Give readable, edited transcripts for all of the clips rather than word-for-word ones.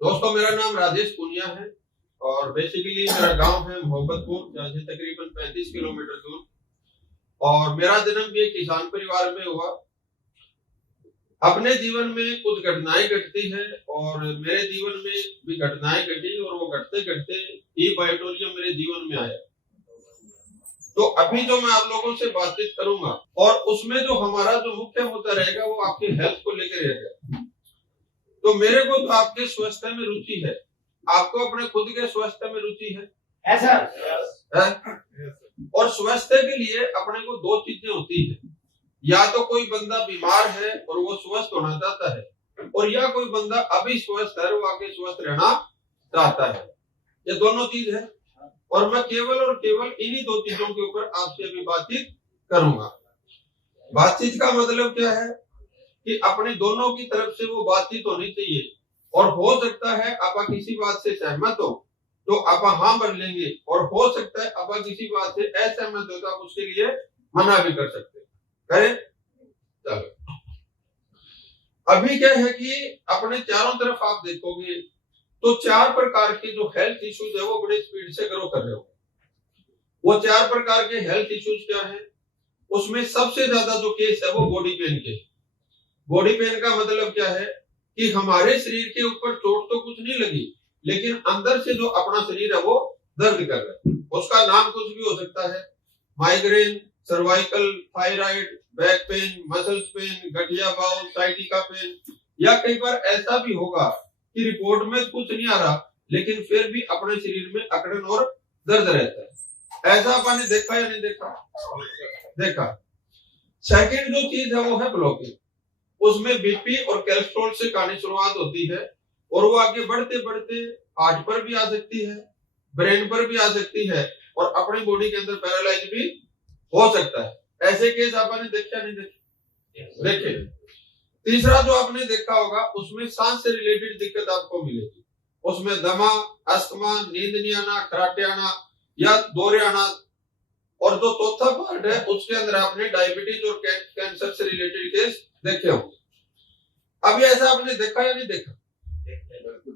दोस्तों, मेरा नाम राजेश पुनिया है और बेसिकली मेरा गांव है मोहब्बतपुर, जहाँ से तकरीबन 35 किलोमीटर दूर। और मेरा जन्म भी एक किसान परिवार में हुआ। अपने जीवन में कुछ घटनाएं घटती है और मेरे जीवन में भी घटनाएं घटी और वो घटते घटते ई बायोटोरियम मेरे जीवन में आया। तो अभी जो मैं आप लोगों से बातचीत करूंगा और उसमें जो हमारा जो मुख्य मुद्दा रहेगा वो आपकी हेल्थ को लेकर रहेगा। तो मेरे को तो आपके स्वास्थ्य में रुचि है, आपको अपने खुद के स्वास्थ्य में रुचि है ऐसा है? और स्वास्थ्य के लिए अपने को दो चीजें होती है, या तो कोई बंदा बीमार है और वो स्वस्थ होना चाहता है, और या कोई बंदा अभी स्वस्थ है वो आगे स्वस्थ रहना चाहता है। ये दोनों चीज है और मैं केवल और केवल इन्हीं दो चीजों के ऊपर आपसे अभी बातचीत करूंगा। बातचीत का मतलब क्या है कि अपने दोनों की तरफ से वो बातचीत होनी चाहिए, और हो सकता है आप किसी बात से सहमत हो तो आप हाँ भर लेंगे, और हो सकता है आप किसी बात से असहमत हो तो आप उसके लिए मना भी कर सकते हैं। करें? चलो, अभी क्या है कि अपने चारों तरफ आप देखोगे तो 4 प्रकार के जो हेल्थ इश्यूज है वो बड़े स्पीड से ग्रो कर रहे हो। वो 4 प्रकार के हेल्थ इश्यूज क्या है? उसमें सबसे ज्यादा जो केस है वो बॉडी पेन के। बॉडी पेन का मतलब क्या है कि हमारे शरीर के ऊपर चोट तो कुछ नहीं लगी, लेकिन अंदर से जो अपना शरीर है वो दर्द कर रहा है। उसका नाम कुछ भी हो सकता है, migraine, cervical, thyroid, back pain, muscles pain, गठिया बाउल, साइटिका पेन, या कई बार ऐसा भी होगा कि रिपोर्ट में कुछ नहीं आ रहा लेकिन फिर भी अपने शरीर में अकड़न और दर्द रहता है। ऐसा आपने देखा या नहीं देखा? देखा। सेकंड जो चीज है वो है ब्लॉकेज। उसमें बीपी और कोलेस्ट्रॉल से कहानी शुरुआत होती है और वो आगे बढ़ते बढ़ते हार्ट पर भी आ सकती है, ब्रेन पर भी आ सकती है और अपनी बॉडी के अंदर पैरालाइज भी हो सकता है। ऐसे केस आपने देखे नहीं देखे? देखे। तीसरा जो आपने देखा होगा उसमें सांस से रिलेटेड दिक्कत आपको मिलेगी। उसमें दमा, अस्थमा, नींद नहीं आना, खराटे आना या दौरे आना, और जो चौथा पार्ट है उसके अंदर आपने डायबिटीज और कैंसर से रिलेटेड केस देखे होंगे। अभी ऐसा आपने देखा या नहीं देखा?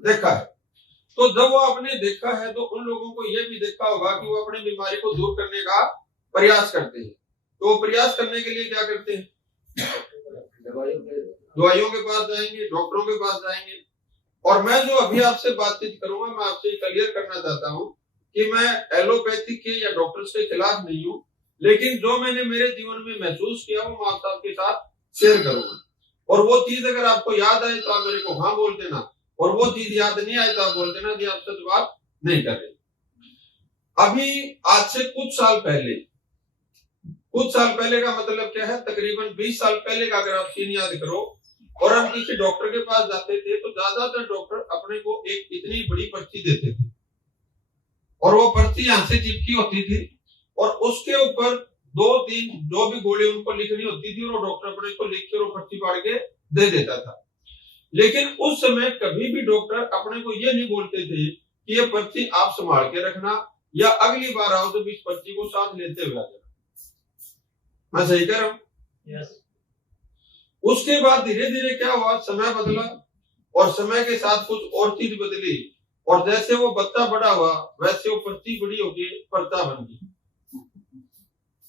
देखा है। तो जब वो आपने देखा है तो उन लोगों को ये भी देखा होगा कि वो अपनी बीमारी को दूर करने का प्रयास करते हैं। तो वो प्रयास करने के लिए क्या करते हैं? दवाइयों के पास जाएंगे, डॉक्टरों के पास जाएंगे। और मैं जो अभी आपसे बातचीत करूंगा मैं आपसे क्लियर करना चाहता हूं कि मैं एलोपैथी के या डॉक्टर्स के खिलाफ नहीं हूं, लेकिन जो मैंने मेरे जीवन में महसूस किया वो मैं आपके साथ शेयर करूंगा। और वो चीज अगर आपको याद आए तो आप मेरे को हाँ बोल देना, और वो चीज याद नहीं आए तो आप बोल देना कि आप सच बात नहीं कर रहे। अभी आज से कुछ साल पहले का मतलब क्या है, तकरीबन 20 साल पहले का अगर आप सीन याद करो और हम किसी डॉक्टर के पास जाते थे तो ज्यादातर डॉक्टर अपने को एक इतनी बड़ी पर्ची देते थे और वो पर्ची यहाँ से चिपकी होती थी और उसके ऊपर 2-3 जो भी गोली उनको लिखनी होती थी और वो डॉक्टर अपने को लिख के और पर्ची फाड़ के दे देता था। लेकिन उस समय कभी भी डॉक्टर अपने को ये नहीं बोलते थे कि ये पर्ची आप संभाल के रखना या अगली बार आओ तो इस पर्ची को साथ लेते हुए आ जाना। मैं सही कह रहा हूं? yes. उसके बाद धीरे धीरे क्या हुआ, समय बदला और समय के साथ कुछ और चीज बदली, और जैसे वो बच्चा बड़ा हुआ वैसे वो पर्ची बड़ी होगी, पर्चा बन गई।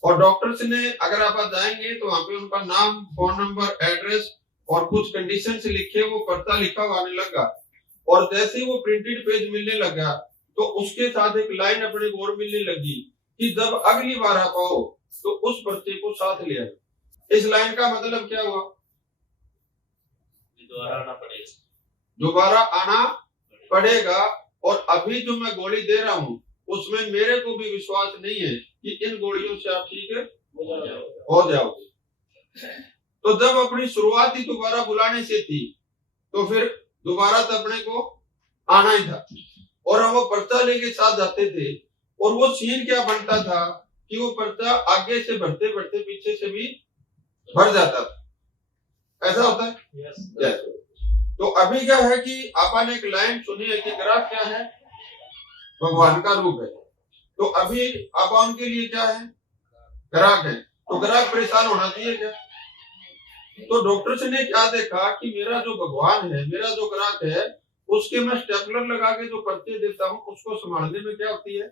और डॉक्टर्स ने अगर आप जाएंगे तो वहां पे उनका नाम, फोन नंबर, एड्रेस और कुछ कंडीशन से लिखे वो पर्चा लिखा हुआ आने लगा। और जैसे ही वो प्रिंटेड पेज मिलने लगा तो उसके साथ एक लाइन अपने को और मिलने लगी कि जब अगली बार आप आओ तो उस पर्चे को साथ ले आए। इस लाइन का मतलब क्या हुआ? दोबारा आना पड़ेगा। और अभी जो मैं गोली दे रहा हूं उसमें मेरे को भी विश्वास नहीं है कि इन गोलियों से आप ठीक हो जाओगे। तो जब अपनी शुरुआत ही दोबारा बुलाने से थी तो फिर दोबारा तो अपने को आना ही था, और हम वो पर्चा लेके साथ जाते थे और वो सीन क्या बनता था कि वो पर्चा आगे से बढ़ते बढ़ते पीछे से भी भर जाता था। ऐसा होता है? yes. तो अभी क्या है कि आपने एक लाइन सुनी है कि ग्राहक क्या है? भगवान का रूप है। तो अभी आप उनके लिए क्या है? ग्राहक है। तो ग्राहक परेशान होना चाहिए क्या? तो डॉक्टर्स ने क्या देखा कि मेरा जो भगवान है, मेरा जो ग्राहक है, उसके मैं स्टेपलर लगा के जो पर्चे देता हूँ उसको संभालने में क्या होती है,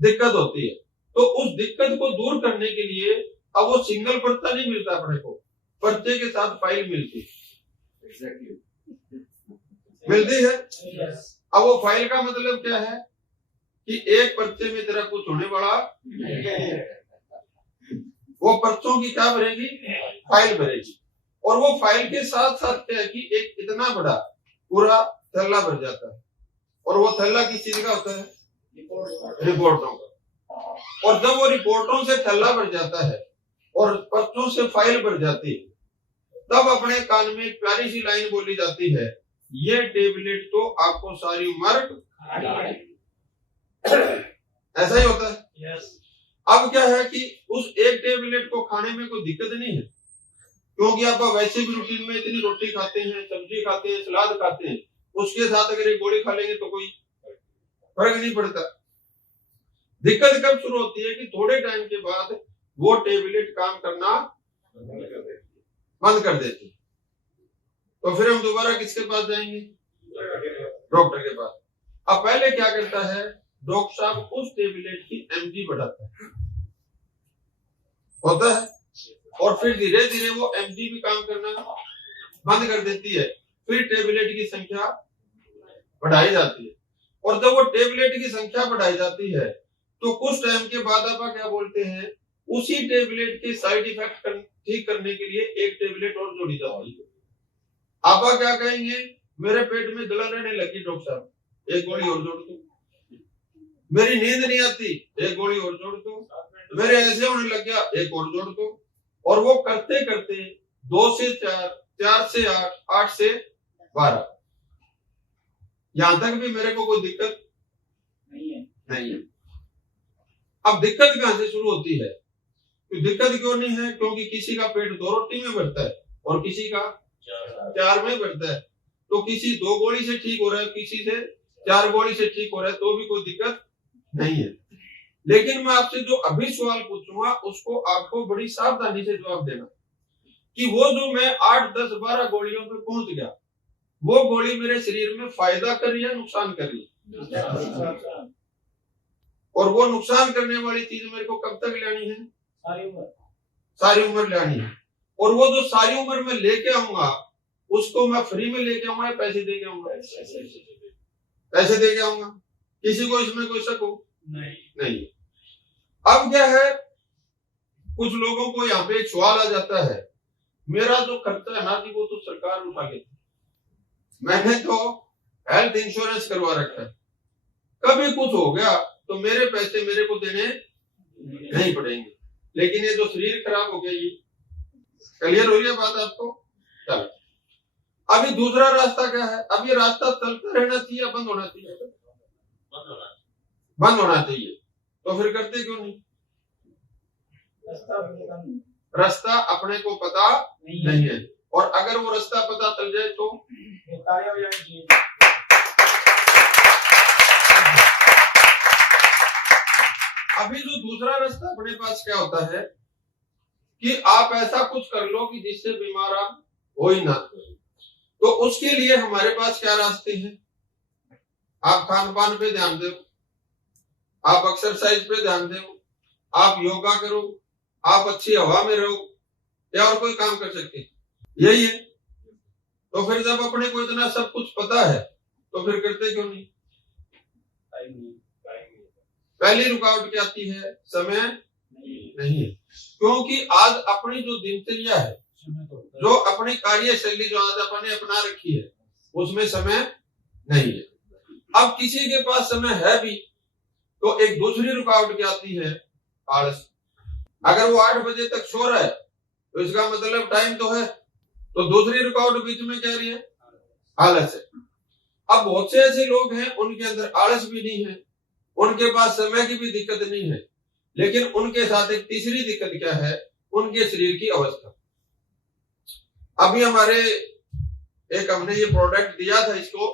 दिक्कत होती है। तो उस दिक्कत को दूर करने के लिए अब वो सिंगल पर्चा नहीं मिलता अपने को, पर्चे के साथ फाइल मिलती है। मिलती है। अब वो फाइल का मतलब क्या है कि एक पर्चे में तेरा कुछ होने वाला, वो पर्चों की क्या भरेगी, फाइल भरेगी। और वो फाइल के साथ साथ क्या है कि एक इतना बड़ा पूरा थैला भर जाता है, और वो थैला किस चीज का होता है, रिपोर्टों का। और जब वो रिपोर्टों से थैला भर जाता है और पर्चों से फाइल भर जाती है, तब अपने कान में एक प्यारी सी लाइन बोली जाती है, ये टेबलेट तो आपको सारी उम्र ऐसा ही होता है। अब क्या है कि उस एक टेबलेट को खाने में कोई दिक्कत नहीं है, क्योंकि आप वैसे भी रूटीन में इतनी रोटी खाते हैं, सब्जी खाते हैं, सलाद खाते हैं, उसके साथ अगर एक गोली खा लेंगे तो कोई फर्क नहीं पड़ता। दिक्कत कब शुरू होती है कि थोड़े टाइम के बाद वो टेबलेट काम करना बंद कर देती, तो फिर हम दोबारा किसके पास जाएंगे, डॉक्टर के पास। अब पहले क्या करता है डॉक्टर साहब, उस टेबलेट की एमजी बढ़ाता है, होता है, और फिर धीरे धीरे वो एमजी भी काम करना बंद कर देती है, फिर टेबलेट की संख्या बढ़ाई जाती है। और जब वो टेबलेट की संख्या बढ़ाई जाती है तो कुछ टाइम के बाद आप क्या बोलते हैं, उसी टेबलेट के साइड इफेक्ट ठीक करने के लिए एक टेबलेट और जोड़ी जाती है। आप क्या कहेंगे, मेरे पेट में जलन रहने लगी डॉक्टर साहब, एक गोली और जोड़ दो। मेरी नींद नहीं आती, एक गोली और जोड़ दो। मेरे ऐसे होने लग गया, एक और जोड़ दो। और वो करते करते 2 से 4, 4 से 8, 8 से 12, यहां तक भी मेरे को कोई दिक्कत नहीं है। अब दिक्कत कहां से शुरू होती है, तो दिक्कत क्यों नहीं है, क्योंकि किसी का पेट 2 रोटी में भरता है और किसी का 4 में भरता है। तो किसी 2 गोली से ठीक हो रहा है, किसी से 4 गोली से ठीक हो रहा है, तो भी कोई दिक्कत नहीं है। लेकिन मैं आपसे जो अभी सवाल पूछूंगा उसको आपको बड़ी सावधानी से जवाब देना कि वो जो मैं 8, 10, 12 गोलियों पे पहुंच गया, वो गोली मेरे शरीर में फायदा कर रही है, नुकसान कर रही है। और वो नुकसान करने वाली चीज मेरे को कब तक लेनी है, सारी उम्र लेनी है। और वो जो सारी उम्र में लेके आऊंगा उसको मैं फ्री में लेके आऊंगा या पैसे दे के आऊंगा, पैसे दे के आऊंगा। किसी को इसमें कोई शक हो नहीं। अब क्या है, कुछ लोगों को यहाँ पे एक सवाल आ जाता है, मेरा जो खर्चा है ना जी वो तो सरकार उठा लेती, मैंने तो हेल्थ इंश्योरेंस करवा रखा है, कभी कुछ हो गया तो मेरे पैसे मेरे को देने नहीं पड़ेंगे। लेकिन ये जो शरीर खराब हो गया, ये क्लियर हो रही है बात आपको। चलो अभी दूसरा रास्ता क्या है, अब ये रास्ता चलता रहना चाहिए या बंद होना चाहिए, बंद होना चाहिए। तो फिर करते क्यों नहीं, रास्ता अपने को पता नहीं है, और अगर वो रास्ता पता चल जाए तो अभी जो दूसरा रास्ता अपने पास क्या होता है कि आप ऐसा कुछ कर लो कि जिससे बीमार आप हो ही ना। तो उसके लिए हमारे पास क्या रास्ते हैं, आप खान पान पे ध्यान दो, आप एक्सरसाइज पे ध्यान दो, आप योगा करो, आप अच्छी हवा में रहो, या और कोई काम कर सकते हैं, यही है। तो फिर जब अपने को इतना सब कुछ पता है तो फिर करते क्यों नहीं। पहली रुकावट क्या आती है, समय नहीं है, क्योंकि आज अपनी जो दिनचर्या है, जो अपनी कार्यशैली जो आज अपने अपना रखी है, उसमें समय नहीं है। अब किसी के पास समय है भी तो एक दूसरी रुकावट क्या आती है, आलस। अगर वो 8 बजे तक सो रहा है तो इसका मतलब टाइम तो है, तो दूसरी रुकावट बीच में क्या रही है, आलस है। अब बहुत से ऐसे लोग हैं उनके अंदर आलस भी नहीं है, उनके पास समय की भी दिक्कत नहीं है, लेकिन उनके साथ एक तीसरी दिक्कत क्या है, उनके शरीर की अवस्था। अभी हमारे एक हमने ये प्रोडक्ट दिया था इसको,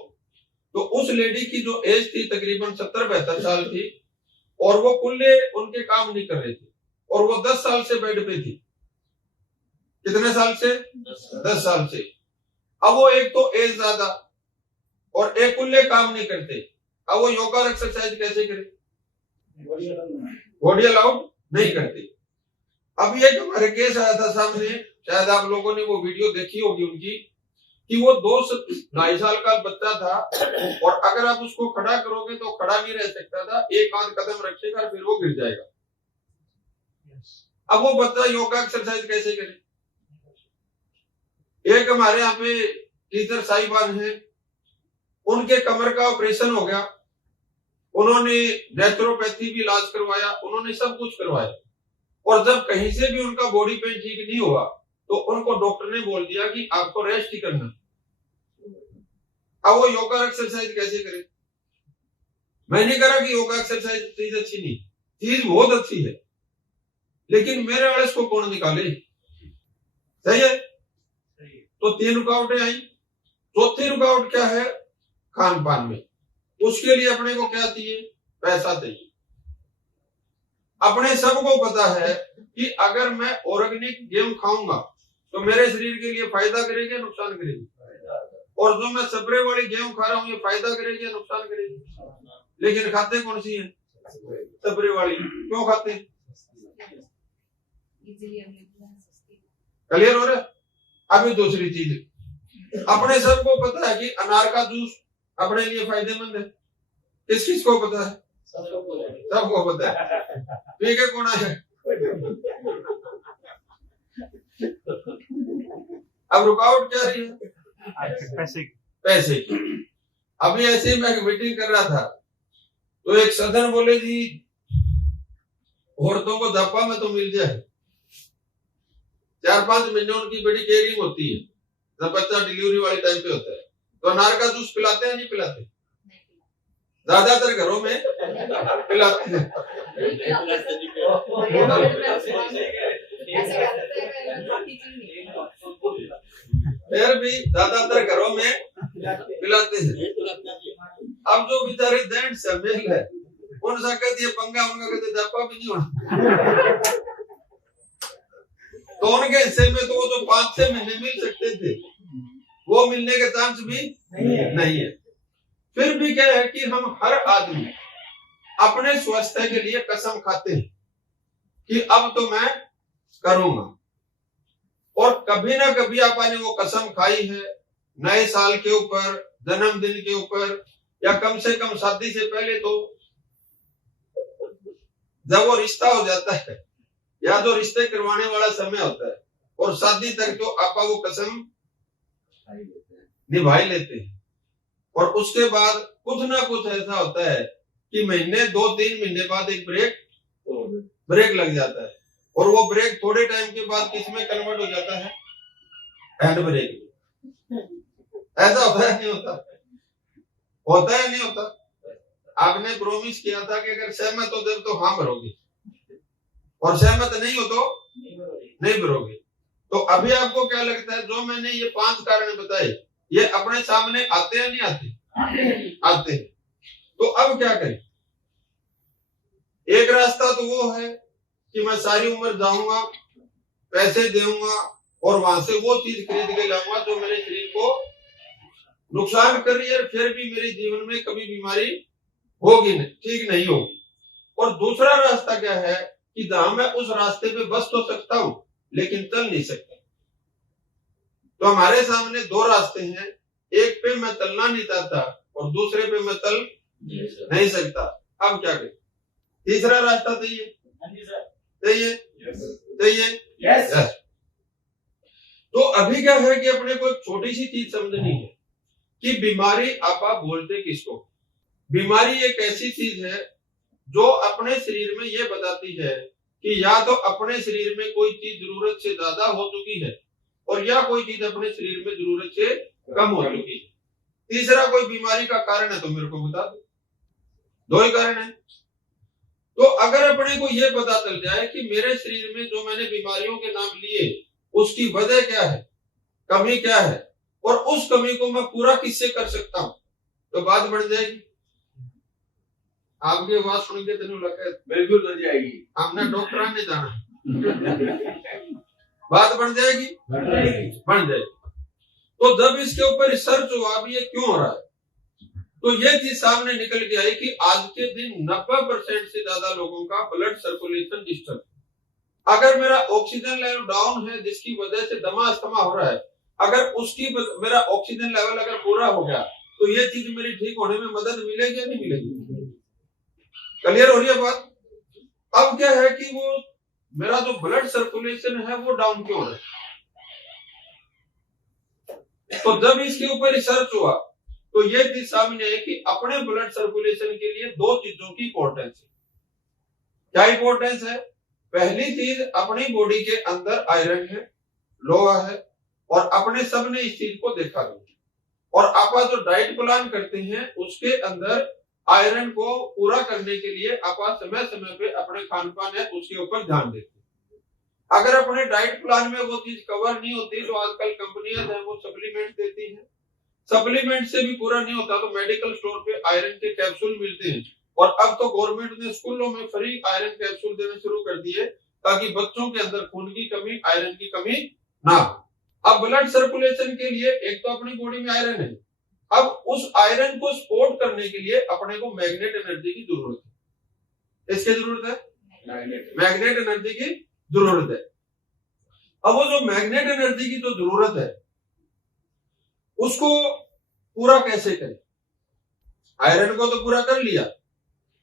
तो उस लेडी की जो एज थी तकरीबन 70-72 साल थी, और वो कुल्ले उनके काम नहीं कर रहे थे, और वो 10 साल से बेड पे थी। कितने साल से, 10 साल से। अब वो एक तो एज ज्यादा, और एक कुल्ले काम नहीं करते, अब वो योगा और एक्सरसाइज कैसे करें? बॉडी अलाउड नहीं करती। अब ये हमारे केस आया था सामने, शायद आप लोगों ने वो वीडियो देखी होगी उनकी, कि वो 2-2.5 साल का बच्चा था और अगर आप उसको खड़ा करोगे तो खड़ा नहीं रह सकता था, एक आध कदम रखेगा फिर वो गिर जाएगा। अब वो बच्चा योगा एक्सरसाइज कैसे करे? एक हमारे यहाँ पे टीचर साहिबान है, उनके कमर का ऑपरेशन हो गया, उन्होंने नेचुरोपैथी भी इलाज करवाया, उन्होंने सब कुछ करवाया, और जब कहीं से भी उनका बॉडी पेन ठीक नहीं हुआ तो उनको डॉक्टर ने बोल दिया कि आपको रेस्ट ही करना। अब वो योगा एक्सरसाइज कैसे करे? मैं नहीं कहा कि योगा एक्सरसाइज चीज अच्छी नहीं, चीज बहुत अच्छी है, लेकिन मेरे आलस को कौन निकाले? सही है। तो 3 रुकावटें आई। चौथी रुकावट क्या है? खान पान में। उसके लिए अपने को क्या चाहिए? पैसा चाहिए। अपने सबको पता है कि अगर मैं ऑर्गेनिक गेहूं खाऊंगा तो मेरे शरीर के लिए फायदा करेगी या नुकसान करेगी? और जो मैं स्प्रे वाली गेहूं खा रहा हूं ये फायदा करेगी या नुकसान करेगी? लेकिन खाते कौन सी है? स्प्रे वाली। क्यों खाते हैं? क्लियर हो रहा है? अभी दूसरी चीज, अपने सबको पता है कि अनार का जूस अपने लिए फायदेमंद है। किस किस को पता है? सबको पता है। ठीक है, कौन है? अब रुकावट क्या रही है? पैसे की। अभी ऐसे ही मैं मीटिंग कर रहा था तो एक सदन बोले जी औरतों को धप्पा में तो मिल जाए, 4-5 महीने उनकी बड़ी केयरिंग होती है, जब बच्चा डिलीवरी वाले टाइम पे होता है, तो अनार का जूस पिलाते हैं नहीं पिलाते? ज्यादातर घरों में पिलाते हैं। फिर भी ज्यादातर घरों में पिलाते हैं। अब जो बेचारे जेंट्स मेल है उनसे कहती है पंगा, उनका कहते धप्पा भी नहीं होना। तो उनके हिस्से में तो वो जो 5-6 महीने मिल सकते थे वो मिलने के चांस भी नहीं है। फिर भी क्या है कि हम हर आदमी अपने स्वास्थ्य के लिए कसम खाते हैं कि अब तो मैं करूंगा, और कभी ना कभी आपने वो कसम खाई है नए साल के ऊपर, जन्मदिन के ऊपर, या कम से कम शादी से पहले। तो जब वो रिश्ता हो जाता है या जो रिश्ते करवाने वाला समय होता है और शादी तक, तो आपा वो कसम निभाई लेते हैं, और उसके बाद कुछ ना कुछ ऐसा होता है कि महीने 2-3 महीने बाद एक ब्रेक लग जाता है, और वो ब्रेक थोड़े टाइम के बाद किस में कन्वर्ट हो जाता है? Hand brake. ऐसा होता है नहीं होता? होता है नहीं होता? आपने प्रॉमिस किया था कि अगर सहमत हो जब तो हाँ भरोगे, और सहमत नहीं हो तो नहीं भरोगे। तो अभी आपको क्या लगता है, जो मैंने ये 5 कारण बताए ये अपने सामने आते हैं नहीं आते? आते हैं। तो अब क्या करें? एक रास्ता तो वो है कि मैं सारी उम्र जाऊंगा, पैसे दूंगा और वहां से वो चीज खरीद के लाऊंगा जो मेरे शरीर को नुकसान कर रही है, फिर भी मेरे जीवन में कभी बीमारी होगी नहीं, ठीक नहीं होगी। और दूसरा रास्ता क्या है कि जहां मैं उस रास्ते पे बस तो सकता हूं लेकिन चल नहीं सकता। तो हमारे सामने 2 रास्ते हैं, एक पे मैं चलना नहीं चाहता और दूसरे पे मैं चल नहीं सकता। अब क्या करें? तीसरा रास्ता चाहिए, चाहिए। तो अभी क्या है कि अपने को एक छोटी सी चीज समझनी है कि बीमारी आप बोलते किसको? बीमारी एक ऐसी चीज है जो अपने शरीर में ये बताती है कि या तो अपने शरीर में कोई चीज जरूरत से ज्यादा हो चुकी है, और या कोई चीज अपने शरीर में जरूरत से कम हो चुकी है। तीसरा कोई बीमारी का कारण है तो मेरे को बता दो। 2 ही कारण है। तो अगर अपने को ये पता चल जाए कि मेरे शरीर में जो मैंने बीमारियों के नाम लिए उसकी वजह क्या है, कमी क्या है, और उस कमी को मैं पूरा किससे कर सकता हूं, तो बात बढ़ जाएगी। आपकी आवाज सुन के तेन लगा बिल्कुल बन जाएगी। हमने डॉक्टर ने जाना बात बन जाएगी, बन जाएगी। तो जब इसके ऊपर रिसर्च हुआ भी ये क्यों हो रहा है, तो ये चीज सामने निकल के आई कि आज के दिन 90% से ज्यादा लोगों का ब्लड सर्कुलेशन डिस्टर्ब। अगर मेरा ऑक्सीजन लेवल डाउन है जिसकी वजह से दमा अस्थमा हो रहा है, अगर मेरा ऑक्सीजन लेवल अगर पूरा हो गया तो ये चीज मेरी ठीक होने में मदद मिलेगी या नहीं मिलेगी? क्लियर हो रही है बात? अब क्या है कि वो मेरा जो ब्लड सर्कुलेशन है वो डाउन क्यों है? तो जब इसके ऊपर रिसर्च हुआ तो ये चीज सामने है कि अपने ब्लड सर्कुलेशन के लिए दो चीजों की इंपॉर्टेंस है। क्या इंपॉर्टेंस है? पहली चीज, अपनी बॉडी के अंदर आयरन है, लोहा है, और अपने सबने इस चीज को देखा है। और आप जो डाइट प्लान करते हैं उसके अंदर आयरन को पूरा करने के लिए आप समय समय पे अपने खान पान है उसके ऊपर ध्यान देते हैं। अगर अपने डाइट प्लान में वो चीज कवर नहीं होती तो आजकल कंपनियां हैं वो सप्लीमेंट देती हैं, सप्लीमेंट से भी पूरा नहीं होता तो मेडिकल स्टोर पे आयरन के कैप्सूल मिलते हैं। और अब तो गवर्नमेंट ने स्कूलों में फ्री आयरन कैप्सूल देने शुरू कर दिए ताकि बच्चों के अंदर खून की कमी, आयरन की कमी ना हो। अब ब्लड सर्कुलेशन के लिए एक तो अपनी बॉडी में आयरन है, अब उस आयरन को सपोर्ट करने के लिए अपने को मैग्नेट एनर्जी की जरूरत है। इसकी जरूरत है, मैग्नेट एनर्जी की जरूरत है। अब वो जो मैग्नेट एनर्जी की जो जरूरत है उसको पूरा कैसे करें? आयरन को तो पूरा कर लिया,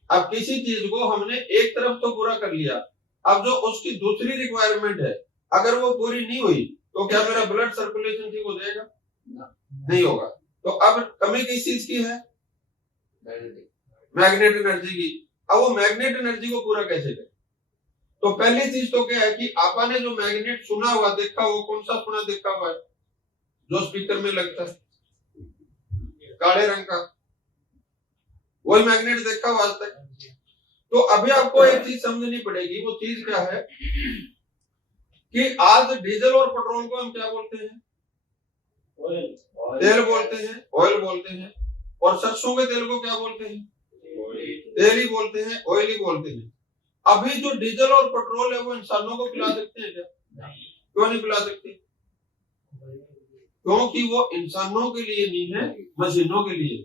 अब किसी चीज को हमने एक तरफ तो पूरा कर लिया, अब जो उसकी दूसरी रिक्वायरमेंट है अगर वो पूरी नहीं हुई तो क्या मेरा ब्लड सर्कुलेशन ठीक हो जाएगा? नहीं होगा। तो अब कमी किस चीज की है? मैग्नेट एनर्जी की। अब वो मैग्नेट एनर्जी को पूरा कैसे करें? तो पहली चीज तो क्या है कि आपने जो मैग्नेट सुना हुआ, देखा, वो कौन सा सुना देखा हुआ है जो स्पीकर में लगता है काले रंग का, वही मैग्नेट देखा हुआ आज तक। तो अभी आपको एक चीज समझनी पड़ेगी, वो चीज क्या है कि आज डीजल और पेट्रोल को हम क्या बोलते हैं? तेल बोलते हैं, ऑयल बोलते हैं। और सरसों के तेल को क्या बोलते हैं? तेल ही बोलते हैं, ऑयल ही बोलते हैं। अभी जो डीजल और पेट्रोल है वो इंसानों को पिला सकते हैं क्या? क्यों नहीं पिला सकते? क्योंकि वो इंसानों के लिए नहीं है, मशीनों के लिए।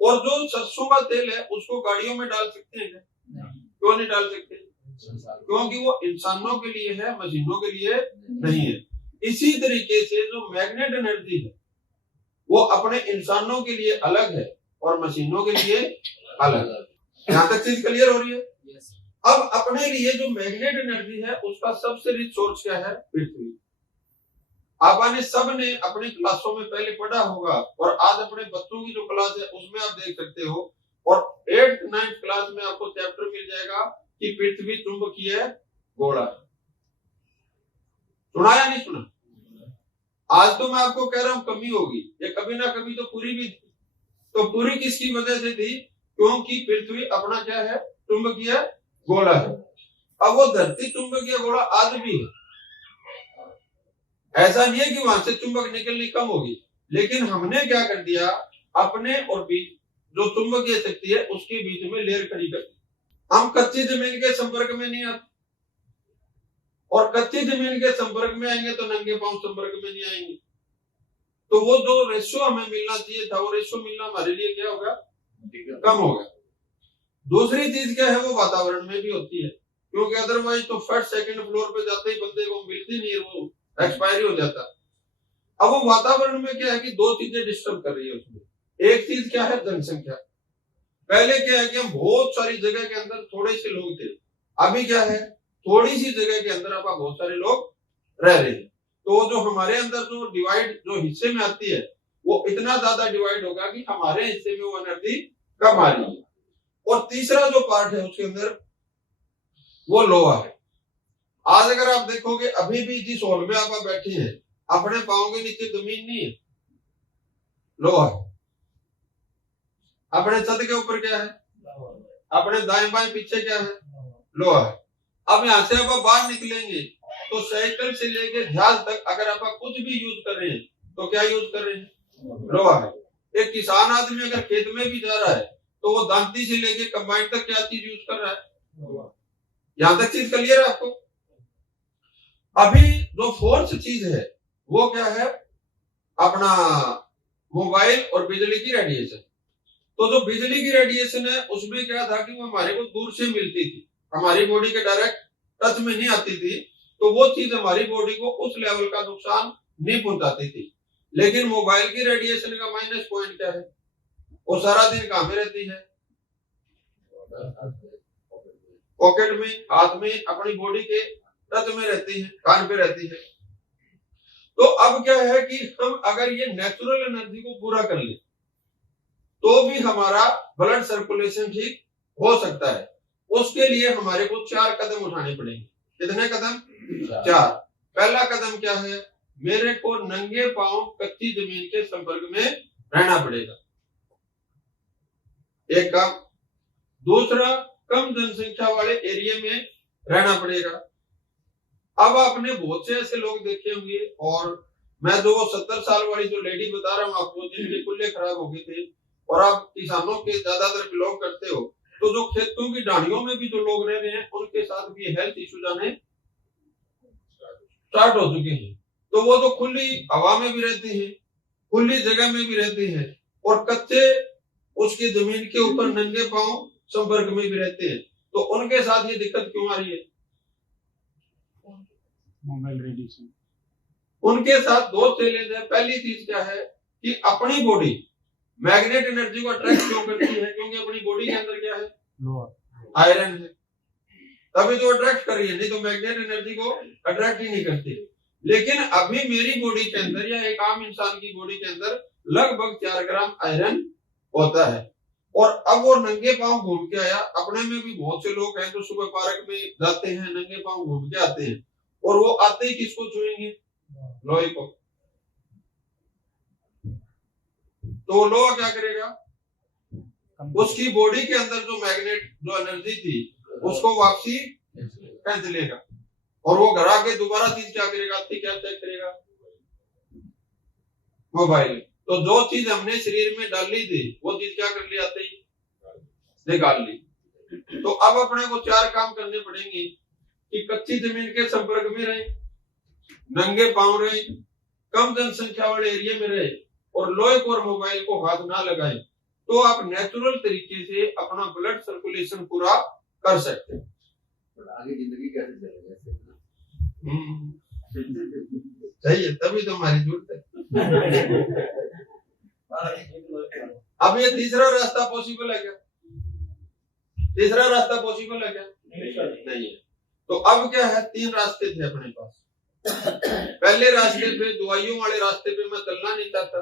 और जो सरसों का तेल है उसको गाड़ियों में डाल सकते हैं क्या? क्यों नहीं डाल सकते? क्योंकि वो इंसानों के लिए है, मशीनों के लिए नहीं है। इसी तरीके से जो मैग्नेट एनर्जी है वो अपने इंसानों के लिए अलग है और मशीनों के लिए अलग है। यहाँ तक चीज क्लियर हो रही है? अब अपने लिए जो मैग्नेट एनर्जी है उसका सबसे रिच सोर्स क्या है? पृथ्वी। आपने सबने अपनी क्लासों में पहले पढ़ा होगा और आज अपने बच्चों की जो क्लास है उसमें आप देख सकते हो, और 8th 9th क्लास में आपको चैप्टर मिल जाएगा कि पृथ्वी चुंबकीय गोला। सुना या नहीं सुना? आज तो मैं आपको कह रहा हूं कमी होगी, ये कभी ना कभी तो पूरी भी थी। तो पूरी किसकी वजह से थी? क्योंकि पृथ्वी अपना क्या है? चुंबकीय गोला है। अब वो धरती चुंबकीय गोला आज भी है, ऐसा नहीं है कि वहां से चुंबक निकलनी कम होगी, लेकिन हमने क्या कर दिया, अपने और बीच जो चुंबकीय शक्ति है उसके बीच में लेयर खड़ी कर दी। हम कच्ची जमीन के संपर्क में नहीं आते, और कच्ची जमीन के संपर्क में आएंगे तो नंगे पांव संपर्क में नहीं आएंगे। तो वो जो रेशियो हमें मिलना चाहिए था वो रेशियो मिलना हमारे लिए क्या होगा? कम होगा। दूसरी चीज क्या है? वो वातावरण में भी होती है, क्योंकि अदरवाइज तो फर्स्ट सेकंड फ्लोर पे जाते ही बंदे को मिलती नहीं है, वो एक्सपायरी हो जाता। अब वो वातावरण में क्या है कि दो चीजें डिस्टर्ब कर रही है उसमें। एक चीज क्या है? जनसंख्या। पहले क्या है कि हम बहुत सारी जगह के अंदर थोड़े से लोग थे, अभी क्या है? थोड़ी सी जगह के अंदर आप बहुत सारे लोग रह रहे हैं। तो जो हमारे अंदर जो डिवाइड जो हिस्से में आती है वो इतना ज्यादा डिवाइड होगा कि हमारे हिस्से में वो एनर्जी कम आ रही है। और तीसरा जो पार्ट है उसके अंदर वो लोहा है। आज अगर आप देखोगे अभी भी जिस हॉल में आप बैठे हैं अपने पांव के नीचे जमीन नहीं है, लोहा है। अपने छत के ऊपर क्या है? अपने दाएं बाएं पीछे क्या है? लोहा है। अब यहां से आप बाहर निकलेंगे तो साइकिल से लेके जहाज तक अगर आप कुछ भी यूज कर रहे हैं तो क्या यूज कर रहे हैं? लोहा है। एक किसान आदमी अगर खेत में भी जा रहा है तो वो दांती से लेके कंबाइन तक क्या चीज यूज कर रहा है? यहां तक चीज क्लियर है आपको? अभी जो फोर्थ चीज है वो क्या है? अपना मोबाइल और बिजली की रेडिएशन। तो जो बिजली की रेडिएशन है उसमें क्या था कि वो हमारे को दूर से मिलती थी, हमारी बॉडी के डायरेक्ट टच में नहीं आती थी, तो वो चीज हमारी बॉडी को उस लेवल का नुकसान नहीं पहुंचाती थी। लेकिन मोबाइल की रेडिएशन का माइनस पॉइंट क्या है, वो सारा दिन कहां में रहती है, पॉकेट में, हाथ में, अपनी बॉडी के टच में रहती है, कान पे रहती है। तो अब क्या है कि हम अगर ये नेचुरल एनर्जी को पूरा कर ले तो भी हमारा ब्लड सर्कुलेशन ठीक हो सकता है। उसके लिए हमारे को 4 कदम उठाने पड़ेंगे। कितने कदम? 4। पहला कदम क्या है, मेरे को नंगे पांव कच्ची जमीन के संपर्क में रहना पड़ेगा, एक काम। दूसरा, कम जनसंख्या वाले एरिया में रहना पड़ेगा। अब आपने बहुत से ऐसे लोग देखे होंगे, और मैं जो 70 साल वाली जो लेडी बता रहा हूँ आपको, जिनके कुल्ले खराब हो गए थे, और आप किसानों के ज्यादातर बिलोंग करते हो, तो जो खेतों की ढाणियों में भी जो लोग रह रहे हैं उनके साथ भी हेल्थ इश्यूज आने स्टार्ट हो चुके हैं। तो वो तो खुली हवा में भी रहते हैं, खुली जगह में भी रहते हैं, और कच्चे उसकी जमीन के ऊपर नंगे पांव संपर्क में भी रहते हैं। तो उनके साथ ये दिक्कत क्यों आ रही है? Mobile radiation. उनके साथ 2 चैलेंज है। पहली चीज क्या है कि अपनी बॉडी मैग्नेट एनर्जी को अट्रैक्ट क्यों करती है? क्योंकि अपनी बॉडी के अंदर क्या है? आयरन है, तभी तो अट्रैक्ट कर रही है, नहीं तो मैग्नेट एनर्जी को अट्रैक्ट ही नहीं करती। लेकिन अभी मेरी बॉडी के अंदर या एक आम इंसान की बॉडी के अंदर लगभग 4 ग्राम आयरन होता है। और अब वो नंगे पांव घूम के आया, अपने में भी बहुत से लोग हैं जो सुबह पार्क में जाते हैं, नंगे पांव घूम के आते हैं, और वो आते ही किसको छुएंगे? लोहे को। तो लोहा क्या करेगा? उसकी बॉडी के अंदर जो मैग्नेट जो एनर्जी थी उसको वापसी खींच लेगा, और वो घर आके दोबारा चीज क्या करेगा? क्या चेक करेगा? मोबाइल। तो जो चीज हमने शरीर में डाली थी वो चीज क्या कर ली? आते ही निकाल ली। तो अब अपने को 4 काम करने पड़ेंगे कि कच्ची जमीन के संपर्क में रहे, नंगे पांव रहे, कम जनसंख्या वाले एरिया में रहे, और लोहे को और मोबाइल को हाथ ना लगाएं। तो आप नेचुरल तरीके से अपना ब्लड सर्कुलेशन पूरा कर सकते हैं। आगे जिंदगी कैसे चलेगी? सही है, तभी तो हमारी जरूरत है। अब ये तीसरा रास्ता पॉसिबल है क्या? तीसरा रास्ता पॉसिबल है क्या? नहीं है। तो अब क्या है, 3 रास्ते थे अपने पास। पहले रास्ते पे, दवाइयों वाले रास्ते पे मैं चलना नहीं चाहता।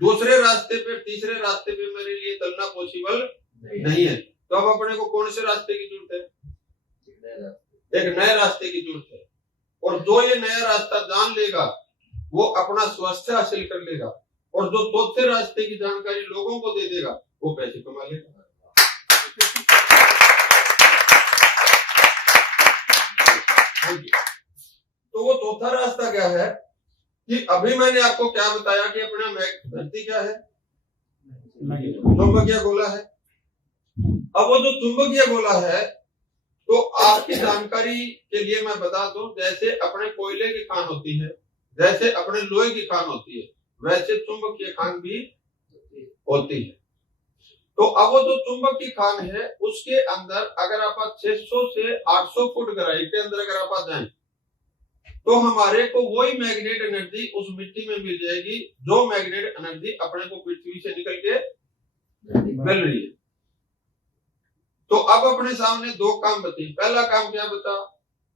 दूसरे रास्ते पे, तीसरे रास्ते पे मेरे लिए चलना पॉसिबल नहीं है। तो अब अपने को कौन से रास्ते की जरूरत है? एक नए रास्ते की जरूरत है। और जो ये नया रास्ता जान लेगा वो अपना स्वास्थ्य हासिल कर लेगा, और जो चौथे रास्ते की जानकारी लोगों को दे देगा वो पैसे कमा लेगा। तो वो चौथा रास्ता क्या है कि अभी मैंने आपको क्या बताया कि अपना धरती क्या है? चुंबकीय गोला है। अब वो जो चुंबकीय गोला है, तो आपकी जानकारी के लिए मैं बता दूं, जैसे अपने कोयले की खान होती है, जैसे अपने लोहे की खान होती है, वैसे चुंबकीय खान भी होती है। तो अब वो जो चुंबक की खान है उसके अंदर अगर आप 600 से 800 फुट गहराई के अंदर अगर आप जाएं तो हमारे को वही मैग्नेट एनर्जी उस मिट्टी में मिल जाएगी जो मैग्नेट एनर्जी अपने को पृथ्वी से निकल के मिल रही है। तो अब अपने सामने 2 काम बचे। पहला काम क्या बचा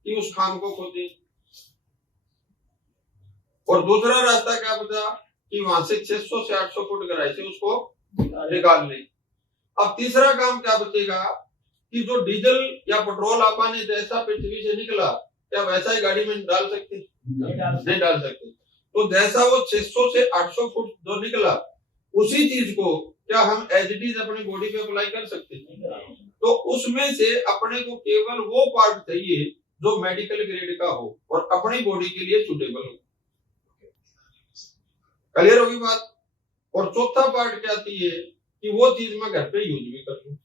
कि उस खान को खोदें, और दूसरा रास्ता क्या बचा कि वहां से 600 से 800 फुट गहराई से उसको निकाल लें। अब तीसरा काम क्या बचेगा कि जो डीजल या पेट्रोल आपने जैसा पृथ्वी से निकला क्या वैसा ही गाड़ी में डाल सकते? नहीं डाल सकते। तो जैसा वो 600 से 800 फुट जो निकला उसी चीज को क्या हम एज इट इज अपनी बॉडी पे अप्लाई कर सकते हैं? तो उसमें से अपने को केवल वो पार्ट चाहिए जो मेडिकल ग्रेड का हो और अपनी बॉडी के लिए सुटेबल हो। क्लियर होगी बात? और चौथा पार्ट क्या चाहिए कि वो चीज मैं घर पे यूज भी कर लूं।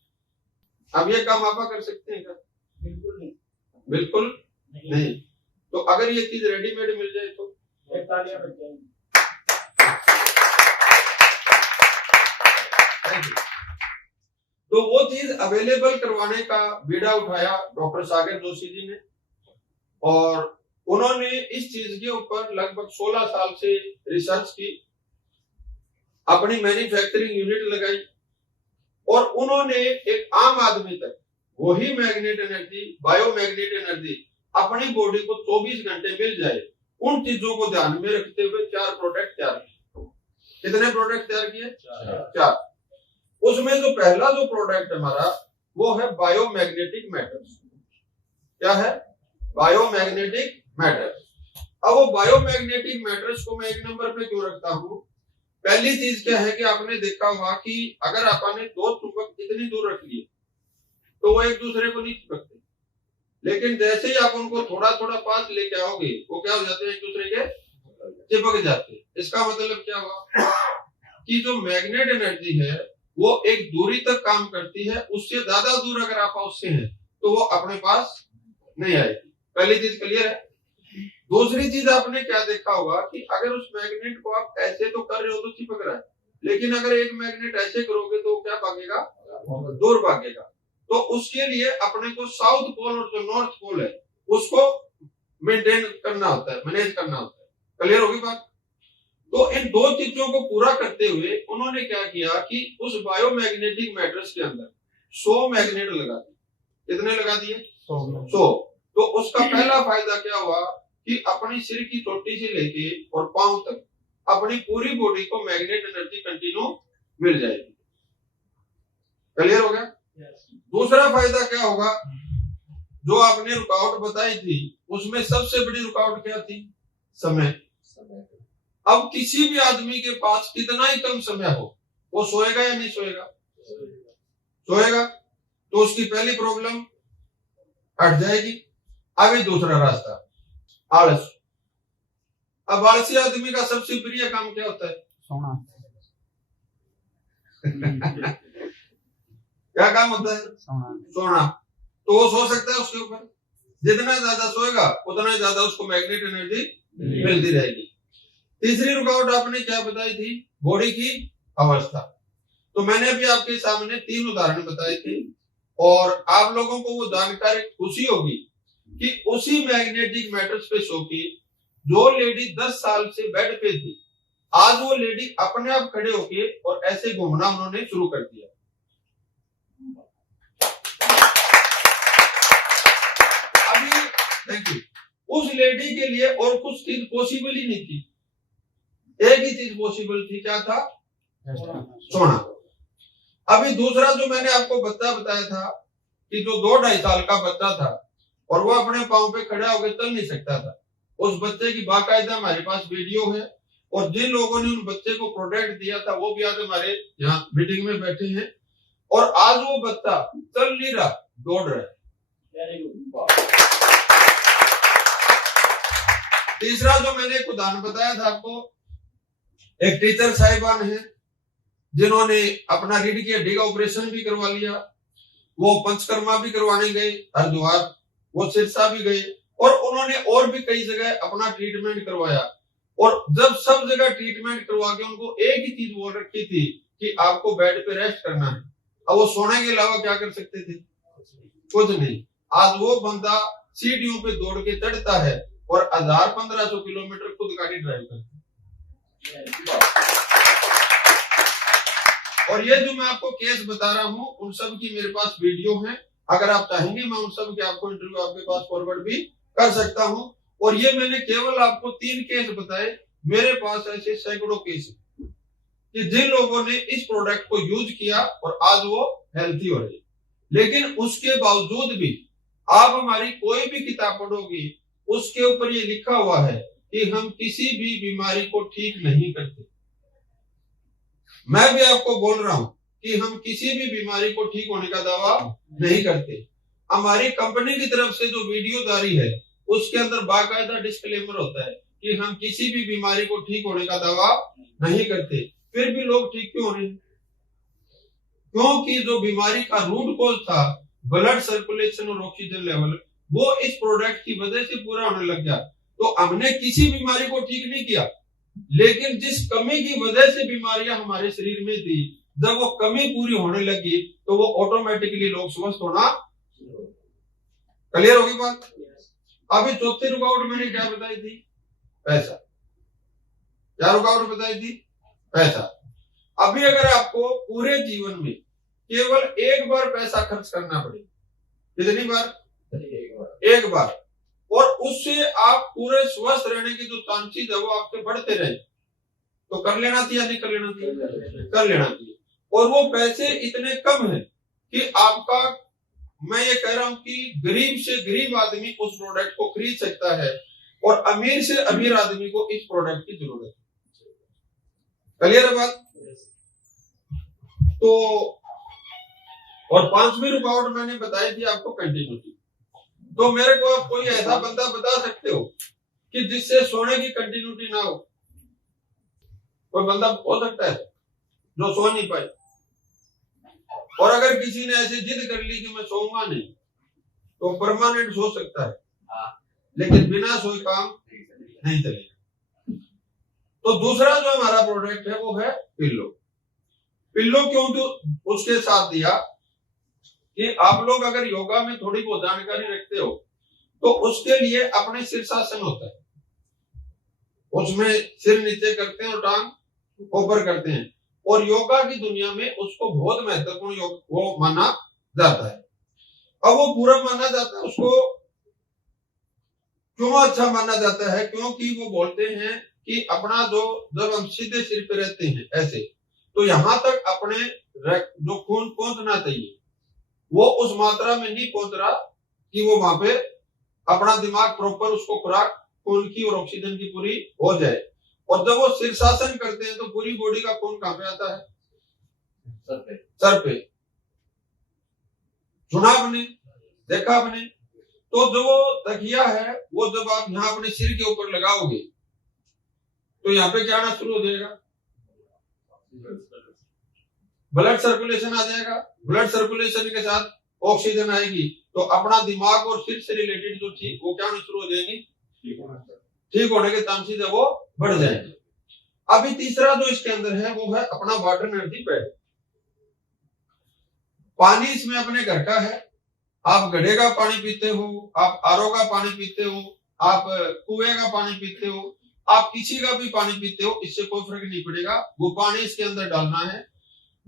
अब ये काम आप कर सकते हैं क्या? बिल्कुल नहीं। बिल्कुल नहीं। तो अगर ये चीज रेडीमेड मिल जाए तो थैंक यू। तो वो चीज अवेलेबल करवाने का बीड़ा उठाया डॉक्टर सागर जोशी जी ने, और उन्होंने इस चीज के ऊपर लगभग 16 साल से रिसर्च की, अपनी मैन्युफैक्चरिंग यूनिट लगाई, और उन्होंने एक आम आदमी तक वही मैग्नेट एनर्जी, बायोमैग्नेट एनर्जी अपनी बॉडी को 24 घंटे मिल जाए, उन चीजों को ध्यान में रखते हुए 4 प्रोडक्ट तैयार किए। कितने प्रोडक्ट तैयार किए? 4। उसमें जो पहला जो प्रोडक्ट हमारा वो है बायोमैग्नेटिक मैटर्स। क्या है? Biomagnetic matters. अब वो बायोमैग्नेटिक मैटर्स को मैं 1 नंबर पे क्यों रखता हूं? पहली चीज क्या है कि आपने देखा होगा कि अगर आपने 2 चुंबक इतनी दूर रख लिए तो वो एक दूसरे को नहीं चिपकते, लेकिन जैसे ही आप उनको थोड़ा थोड़ा पास लेके आओगे वो क्या हो जाते हैं? एक दूसरे के चिपक जाते हैं। इसका मतलब क्या हुआ कि जो मैग्नेट एनर्जी है वो एक दूरी तक काम करती है, उससे ज्यादा दूर अगर आप उससे हैं तो वो अपने पास नहीं आएगी। पहली चीज क्लियर है। दूसरी चीज आपने क्या देखा होगा कि अगर उस मैग्नेट को आप ऐसे तो कर रहे हो तो चिपक रहा है, लेकिन अगर एक मैग्नेट ऐसे करोगे तो वो क्या भागेगा? दूर भागेगा। तो उसके लिए अपने को साउथ पोल और जो नॉर्थ पोल है उसको मेंटेन करना होता है, मैनेज करना होता है। क्लियर होगी बात? तो इन 2 चीजों को पूरा करते हुए उन्होंने क्या किया कि उस बायोमैग्नेटिक मैटर्स के अंदर 100 मैग्नेट लगा दिए। कितने लगा दिए? 100। तो उसका पहला फायदा क्या हुआ कि अपनी सिर की चोटी से लेके और पांव तक अपनी पूरी बॉडी को मैग्नेट एनर्जी कंटिन्यू मिल जाएगी। क्लियर हो गया? दूसरा फायदा क्या होगा? जो आपने रुकावट बताई थी उसमें सबसे बड़ी रुकावट क्या थी? समय। अब किसी भी आदमी के पास कितना ही कम समय हो वो सोएगा या नहीं सोएगा? सोएगा। तो उसकी पहली प्रॉब्लम हट जाएगी। अभी दूसरा रास्ता, आलस। अब आलसी आदमी का सबसे प्रिय काम क्या होता है? सोना। क्या काम होता है? सोना। तो वो सो सकता है उसके ऊपर। जितना ज्यादा सोएगा उतना ज्यादा उसको मैग्नेट एनर्जी मिलती रहेगी। तीसरी रुकावट आपने क्या बताई थी? बॉडी की अवस्था। तो मैंने अभी आपके सामने 3 उदाहरण बताए थे, और आप लोगों को वो जानकारी खुशी होगी कि उसी मैग्नेटिक मैटर्स पे सो की जो लेडी 10 साल से बेड पे थी, आज वो लेडी अपने आप खड़े होके और ऐसे घूमना उन्होंने शुरू कर दिया। अभी थैंक यू। उस लेडी के लिए और कुछ चीज पॉसिबल ही नहीं थी, एक ही चीज पॉसिबल थी। क्या था? सोना। अभी दूसरा जो मैंने आपको बताया था कि जो 2-2.5 साल का बच्चा था और वो अपने पांव पे खड़ा होकर चल नहीं सकता था, उस बच्चे की बाकायदा हमारे पास वीडियो है, और जिन लोगों ने उन बच्चे को प्रोडक्ट दिया था वो भी आज हमारे यहाँ मीटिंग में बैठे हैं, और आज वो बच्चा चल नहीं रहा, दौड़ रहा है। तीसरा जो मैंने एक उदाहरण बताया था आपको, एक टीचर साहिबान है जिन्होंने अपना रीढ़ की हड्डी का ऑपरेशन भी करवा लिया, वो पंचकर्मा भी करवाने गए हरिद्वार, वो सिरसा भी गए, और उन्होंने और भी कई जगह अपना ट्रीटमेंट करवाया, और जब सब जगह ट्रीटमेंट करवा के उनको एक ही चीज बोल रखी थी कि आपको बेड पे रेस्ट करना है। अब वो सोने के अलावा क्या कर सकते थे? कुछ नहीं। आज वो बंदा सीढ़ियों पे दौड़ के चढ़ता है और 1000-1500 किलोमीटर खुद गाड़ी ड्राइव करता है। और ये जो मैं आपको केस बता रहा हूँ उन सब की मेरे पास वीडियो है, अगर आप चाहेंगे मैं उन सब के आपको इंटरव्यू आपके पास फॉरवर्ड भी कर सकता हूँ। और ये मैंने केवल आपको 3 केस बताए, मेरे पास ऐसे सैकड़ों केस है कि जिन लोगों ने इस प्रोडक्ट को यूज किया और आज वो हेल्थी हो रहे। लेकिन उसके बावजूद भी आप हमारी कोई भी किताब पढ़ोगे उसके ऊपर ये लिखा हुआ है कि हम किसी भी बीमारी को ठीक नहीं करते। मैं भी आपको बोल रहा हूं कि हम किसी भी बीमारी को ठीक होने का दावा नहीं करते। हमारी कंपनी की तरफ से जो वीडियो जारी है उसके अंदर बाकायदा डिस्क्लेमर होता है कि हम किसी भी बीमारी को ठीक होने का दावा नहीं करते। फिर भी लोग ठीक क्यों हो रहे हैं? क्योंकि जो बीमारी का रूट कॉज था, ब्लड सर्कुलेशन और ऑक्सीजन लेवल, वो इस प्रोडक्ट की वजह से पूरा होने लग गया। तो हमने किसी बीमारी को ठीक नहीं किया, लेकिन जिस कमी की वजह से बीमारियां हमारे शरीर में थी, जब वो कमी पूरी होने लगी तो वो ऑटोमेटिकली लोग स्वस्थ होना। क्लियर होगी बात? अभी चौथी रुकावट मैंने क्या बताई थी? पैसा। क्या रुकावट बताई थी? पैसा। अभी अगर आपको पूरे जीवन में केवल एक बार पैसा खर्च करना पड़े, कितनी बार? एक बार, और उससे आप पूरे स्वस्थ रहने की जो चांसेस है वो आपके बढ़ते रहे, तो कर लेना चाहिए, नहीं कर लेना चाहिए? कर लेना चाहिए। और वो पैसे इतने कम है कि आपका, मैं ये कह रहा हूं कि गरीब से गरीब आदमी उस प्रोडक्ट को खरीद सकता है और अमीर से अमीर आदमी को इस प्रोडक्ट की जरूरत है। क्लियर है बात? तो और पांचवी रुकावट मैंने बताई थी आपको, कंटिन्यूटी। तो मेरे को आप कोई ऐसा बंदा बता सकते हो कि जिससे सोने की कंटिन्यूटी ना हो? कोई बंदा हो सकता है जो सो नहीं पाए? और अगर किसी ने ऐसे जिद कर ली कि मैं सोऊंगा नहीं, तो परमानेंट सो सकता है, लेकिन बिना सोए काम नहीं चलेगा। तो दूसरा जो हमारा प्रोडक्ट है वो है पिल्लो। पिल्लो क्यों तो उसके साथ दिया कि आप लोग अगर योगा में थोड़ी बहुत जानकारी रखते हो तो उसके लिए अपने शीर्षासन होता है, उसमें सिर नीचे करते हैं और टांग ऊपर करते हैं, और योगा की दुनिया में उसको बहुत महत्वपूर्ण योग वो माना जाता है। अब वो पूरा माना जाता है, उसको क्यों अच्छा माना जाता है? क्योंकि वो बोलते हैं कि अपना जो, जब हम सीधे सिर पे रहते हैं ऐसे, तो यहां तक अपने जो खून पहुंचना चाहिए वो उस मात्रा में नहीं पहुंच रहा कि वो वहां पे अपना दिमाग प्रॉपर उसको खुराक खून की और ऑक्सीजन की पूरी हो जाए। और जब वो शीर्षासन करते हैं तो पूरी बॉडी का खून कहां पे आता है? सर पे। सुना आपने, देखा आपने? तो जो तकिया है वो जब आप यहाँ अपने सिर के ऊपर लगाओगे तो यहाँ पे क्या आना शुरू हो जाएगा? ब्लड सर्कुलेशन आ जाएगा। ब्लड सर्कुलेशन के साथ ऑक्सीजन आएगी तो अपना दिमाग और सिर से रिलेटेड जो चीज वो क्या होनी शुरू हो जाएगी? ठीक होने के चांसेस है वो बढ़ जाएंगे। अभी तीसरा जो इसके अंदर है वो है अपना वाटर एनर्जी पैड। पानी इसमें अपने घर का है, आप गड्ढे का पानी पीते हो, आप आरओ का पानी पीते हो, आप कुएं का पानी पीते हो, आप किसी का भी पानी पीते हो, इससे कोई फर्क नहीं पड़ेगा, वो पानी इसके अंदर डालना है।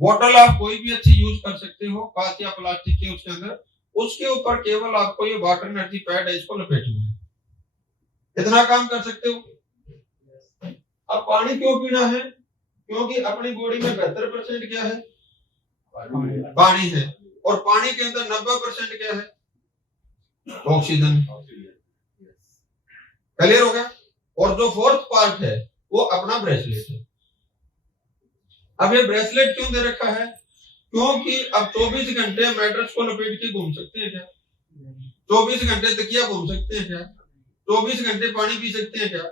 बोतल आप कोई भी अच्छी यूज कर सकते हो, कांच या प्लास्टिक के, उसके अंदर उसके ऊपर केवल आपको ये वाटर एनर्जी पैड है, इसको लपेटना है। इतना काम कर सकते हो। अब पानी क्यों पीना है? क्योंकि अपनी बॉडी में 72% क्या है? पानी है, और पानी के अंदर 90% क्या है? ऑक्सीजन। क्लियर हो गया? और जो फोर्थ पार्ट है वो अपना ब्रेसलेट है। अब ये ब्रेसलेट क्यों दे रखा है? क्योंकि अब 24 घंटे मैट्रेस को लपेट के घूम सकते हैं क्या? 24 घंटे तकिया घूम सकते हैं क्या? 24 घंटे पानी पी सकते हैं क्या?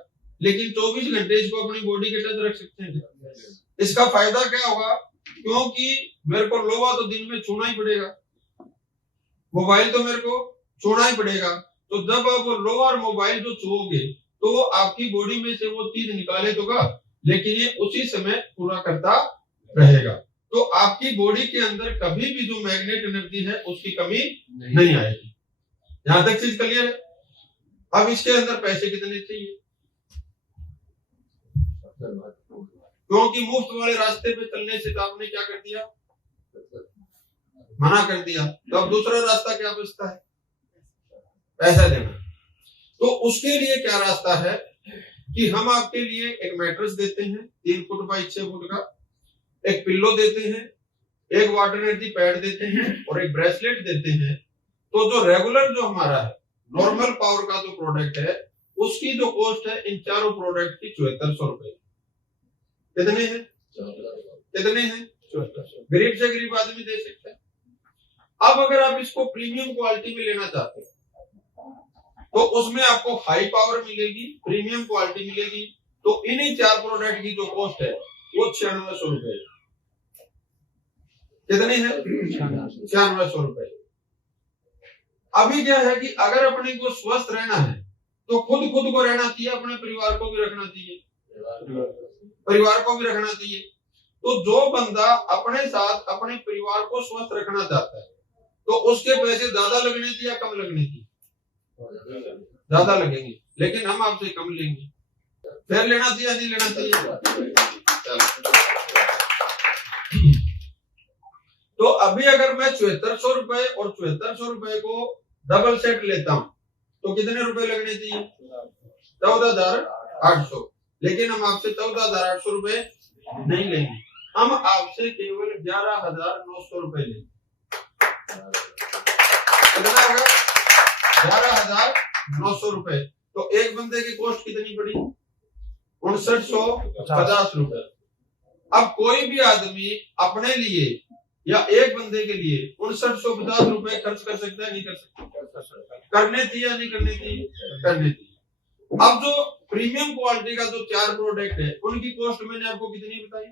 लेकिन 24 घंटे इसको अपनी बॉडी के टच रख सकते हैं क्या? इसका फायदा क्या होगा? क्योंकि मेरे को लोहा तो दिन में छूना ही पड़ेगा, मोबाइल तो मेरे को छूना ही पड़ेगा, तो जब आप लोहा और मोबाइल जो छूओगे तो आपकी बॉडी में से वो चीज निकाले दोगा, लेकिन ये उसी समय पूरा करता रहेगा। तो आपकी बॉडी के अंदर कभी भी जो मैग्नेट एनर्जी है उसकी कमी नहीं आएगी। यहां तक चीज क्लियर है? अब इसके अंदर पैसे कितने चाहिए? क्योंकि मुफ्त वाले रास्ते पे चलने से तो आपने क्या कर दिया? मना कर दिया। तो अब दूसरा रास्ता क्या बचता है? पैसा देना। तो उसके लिए क्या रास्ता है कि हम आपके लिए एक मैट्रेस देते हैं 3 फुट बाई 6 फुट का, एक पिल्लो देते हैं, एक वाटर एनर्जी पैड देते हैं और एक ब्रेसलेट देते हैं। तो जो रेगुलर जो हमारा है नॉर्मल पावर का जो प्रोडक्ट है उसकी जो कॉस्ट है इन चारों प्रोडक्ट की 7400 रुपए। कितने हैं? कितने हैं? गरीब से गरीब आदमी दे सकता है। अब अगर आप इसको प्रीमियम क्वालिटी में लेना चाहते हैं तो उसमें आपको हाई पावर मिलेगी, प्रीमियम क्वालिटी मिलेगी। तो इन्हीं 4 प्रोडक्ट की जो कॉस्ट है वो 9600 रुपए। कितने हैं? 9600 रुपए। अभी क्या है कि अगर अपने को स्वस्थ रहना है तो खुद को रहना चाहिए, अपने परिवार को भी रखना चाहिए, परिवार को भी रखना चाहिए। तो जो बंदा अपने साथ अपने परिवार को स्वस्थ रखना चाहता है तो उसके पैसे ज्यादा लगने चाहिए या कम लगने चाहिए? ज्यादा लगेंगे, लेकिन हम आपसे कम लेंगे। फिर लेना चाहिए या नहीं लेना चाहिए? तो अभी अगर मैं 7400 रुपए और 7400 रुपए को डबल सेट लेता हूं तो कितने रुपए लगने चाहिए? 14,800। लेकिन हम आपसे 14,800 रुपए नहीं लेंगे, हम आपसे केवल 11,900 रुपए लेंगे। कितना होगा? 11,900 रुपए। तो एक बंदे की कॉस्ट कितनी पड़ी? 5950 रुपए। अब कोई भी आदमी अपने लिए या एक बंदे के लिए 5950 रुपए खर्च कर सकता है, नहीं कर सकता? करने चाहिए या नहीं करने चाहिए? करने चाहिए। अब जो प्रीमियम क्वालिटी का जो 4 प्रोडक्ट है उनकी कॉस्ट मैंने आपको कितनी बताई?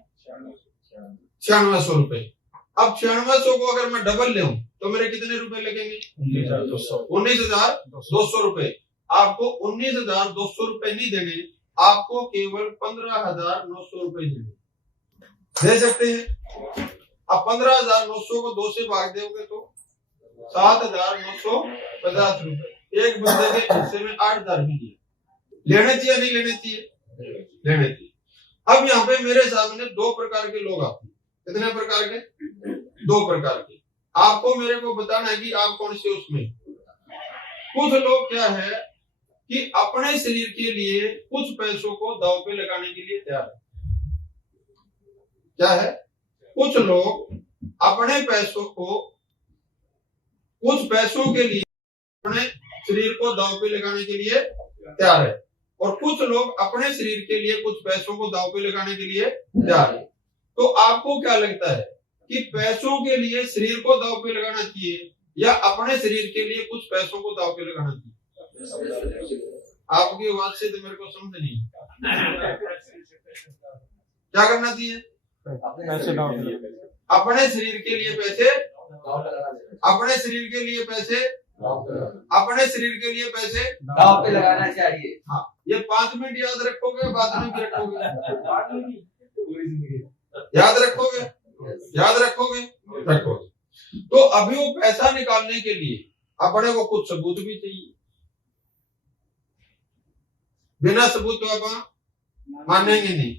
9600 रुपए। अब 9600 को अगर मैं डबल ले तो मेरे कितने रुपए लगेंगे? 19,200 रुपए। आपको 19,200 रुपए नहीं देने, आपको केवल 15,900 रुपए देने। दे सकते हैं? अब 15,900 को 2 से भाग दोगे तो 7,950 रुपए। एक बंदे के हिस्से में 8,000 भी दिए। लेने चाहिए नहीं लेने चाहिए? लेने चाहिए। अब यहाँ पे मेरे सामने 2 प्रकार के लोग आते हैं। कितने प्रकार के? 2 प्रकार के। आपको मेरे को बताना है कि आप कौन से उसमें। कुछ लोग क्या है कि अपने शरीर के लिए कुछ पैसों को दांव पे लगाने के लिए तैयार है। क्या है? कुछ लोग अपने पैसों को कुछ पैसों के लिए अपने शरीर को दांव पे लगाने के लिए तैयार है, और कुछ लोग अपने शरीर के लिए कुछ पैसों को दांव पे लगाने के लिए तैयार है। तो आपको क्या लगता है कि पैसों के लिए शरीर को दांव पे लगाना चाहिए या अपने शरीर के लिए कुछ पैसों को दांव पे लगाना चाहिए? आपकी आवाज से तो मेरे को समझ नहीं। क्या करना चाहिए? अपने शरीर के लिए पैसे, अपने शरीर के लिए पैसे, अपने शरीर के लिए पैसे दांव पे लगाना चाहिए। हाँ, ये 5 मिनट याद रखोगे, बाद में भी रखोगे? याद रखोगे? याद रखोगे? रखोगे। तो अभी वो पैसा निकालने के लिए अपने को कुछ सबूत भी चाहिए। बिना सबूत तो आप मानेंगे नहीं।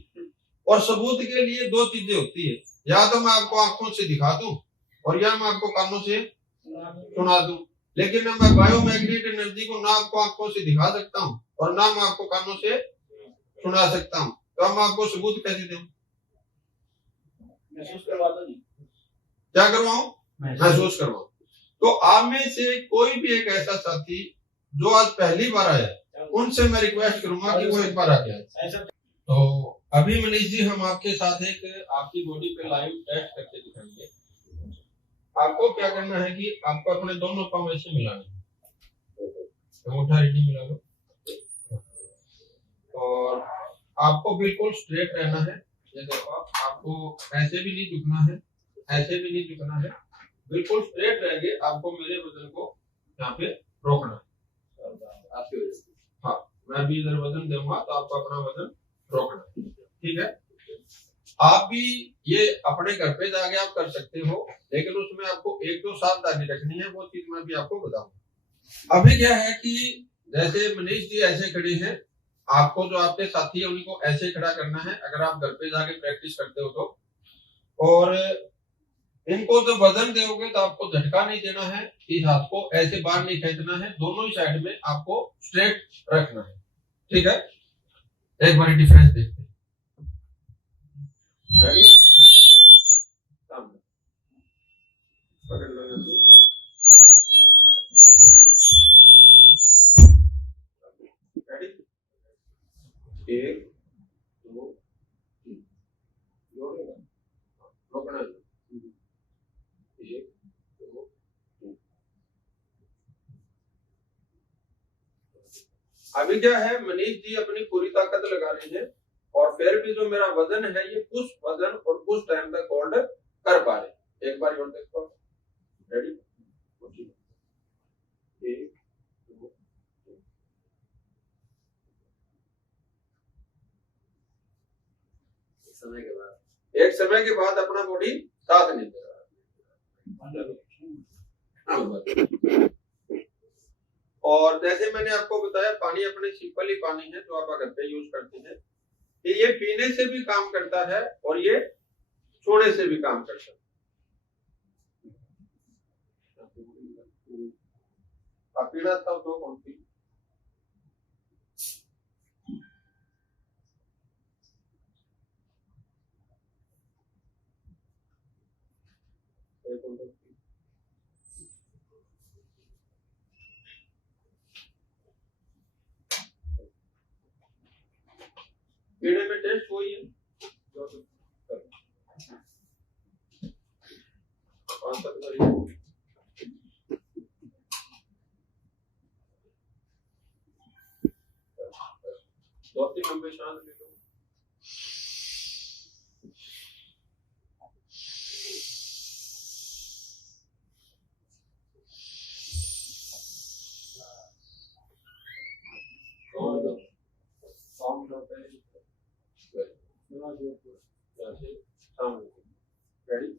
और सबूत के लिए 2 चीजें होती है, या तो मैं आपको आंखों से दिखा दूं और या मैं आपको कानों से सुना दूं। लेकिन मैं बायोमैग्नेट एनर्जी को ना आपको आंखों से दिखा सकता हूं और ना मैं आपको कानों से सुना सकता हूं, तो हम आपको सबूत कैसे दें? महसूस करवा दो। क्या करवाऊं? महसूस करवाऊं। तो आप में से कोई भी एक ऐसा साथी जो आज पहली बार आया, उनसे मैं रिक्वेस्ट करूंगा कि वो एक बार आके आए। तो अभी मनीष जी हम आपके साथ एक आपकी बॉडी पे लाइव टेस्ट करके दिखाएंगे। आपको क्या करना है कि आपको अपने दोनों पांव ऐसे मिलाने हैं। अंगूठा रेडी मिला लो और आपको बिल्कुल स्ट्रेट रहना है। ये देखो, आपको ऐसे भी नहीं झुकना है, ऐसे भी नहीं झुकना है, बिल्कुल स्ट्रेट रहेंगे। आपको मेरे वजन को यहाँ पे रोकना है। आपकी वजह से। हाँ, मैं भी इधर वजन दूंगा तो आपको अपना वजन रोकना है। ठीक है? आप भी ये अपने घर पे जाके आप कर सकते हो, लेकिन उसमें आपको 1-2 सावधानी रखनी है, वो चीज मैं भी आपको बताऊंगा। अभी क्या है कि जैसे मनीष जी ऐसे खड़े हैं, आपको जो आपके साथी है उनको ऐसे खड़ा करना है अगर आप घर पे जाके प्रैक्टिस करते हो तो। और इनको जो वजन दोगे तो आपको झटका नहीं देना है, इस हाथ को ऐसे बाहर नहीं खींचना है, दोनों ही साइड में आपको स्ट्रेट रखना है। ठीक है? एक बार डिफरेंस देखते हैं। Ready? पकड़ लो यहाँ से। Ready? 1 2 3 जोड़ेगा, रोकना है। 1 2 3। अभी क्या है, मनीष जी अपनी पूरी ताकत लगा रहे हैं और फिर भी जो मेरा वजन है ये कुछ वजन और कुछ टाइम तक होल्ड कर पा रहे। एक बार और देखो। रेडी? 1 2 3। समय के बाद एक समय के बाद अपना बॉडी साथ नहीं दे रहा। और जैसे मैंने आपको बताया, पानी अपने सिंपल ही पानी है जो आप घर पे यूज करते हैं, ये पीने से भी काम करता है और ये छोड़ने से भी काम करता है। आप पीना था तो कौन सी? पीने में टेस्ट वही है। दो तीन लंबे सांस ले लो। Ready?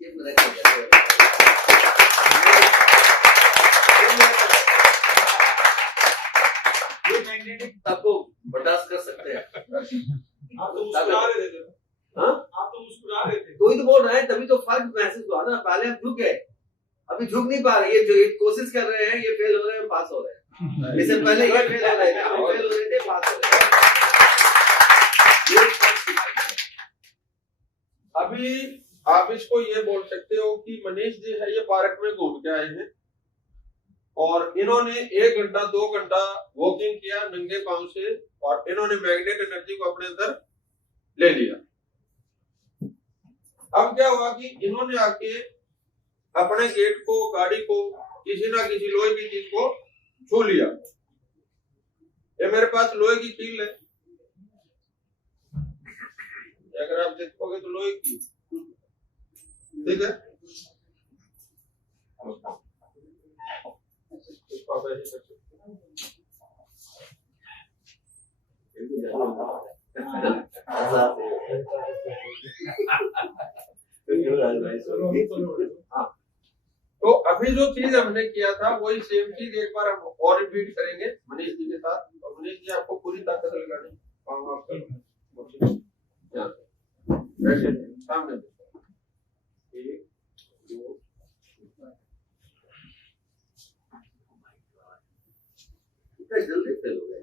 ये मदद कर जाते हैं। ये मैग्नेटिक आपको बर्दाश्त कर सकते हैं। आप तो मुस्कुरा रहे थे। हाँ? आप तो मुस्कुरा रहे थे। कोई तो बोल रहा है, तभी तो फर्क महसूस हुआ ना। पहले हम झुक गए, अभी झुक नहीं पा रहे। ये जो कोशिश कर रहे हैं, ये फेल हो रहे हैं, पास हो रहे हैं। इससे पहले ये फेल हो रहे थे, हम फेल हो रहे थे, पास हो रहे थे। अभी आप इसको ये बोल सकते हो कि मनीष जी है, ये पार्क में घूम के आए हैं और इन्होंने 1 घंटा 2 घंटा वॉकिंग किया नंगे पांव से, और इन्होंने मैग्नेट एनर्जी को अपने अंदर ले लिया। अब क्या हुआ कि इन्होंने आके अपने गेट को, गाड़ी को, किसी ना किसी लोहे की चीज को छू लिया। ये मेरे पास लोहे की कील है, अगर आप देखोगे तो लोहे की, ठीक है। इसको आप ऐसे कर सकते हैं। तो अभी जो चीज हमने किया था वही सेम चीज एक बार हम और रिपीट करेंगे मनीष जी के साथ। और मनीष जी आपको पूरी ताकत लगानी, काम आप करें। सामने 1 2 जल्दी फेल हो गए।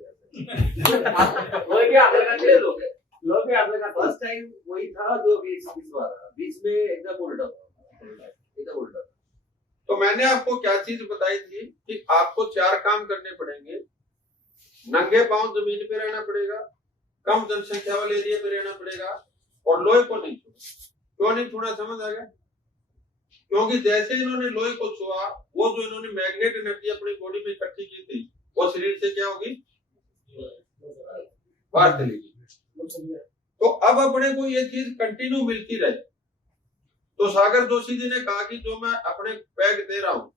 वही क्या फेल हो गए। लोग भी आपने कहा फर्स्ट टाइम वही था जो बीच में एकदम उल्टा। तो मैंने आपको क्या चीज बताई थी कि आपको 4 काम करने पड़ेंगे। नंगे पांव जमीन पे रहना पड़ेगा, कम जनसंख्या वाले एरिया पे रहना पड़ेगा, और लोहे को नहीं छूना। क्यों नहीं छूना समझ आ गया? क्योंकि जैसे इन्होंने लोहे को छुआ, वो जो इन्होंने मैग्नेट एनर्जी अपनी बॉडी में इकट्ठी की थी, वो शरीर से क्या होगी? बाहर चलेगी। तो अब अपने को ये चीज कंटिन्यू मिलती रहे। तो सागर जोशी जी ने कहा कि जो मैं अपने पैग दे रहा हूं,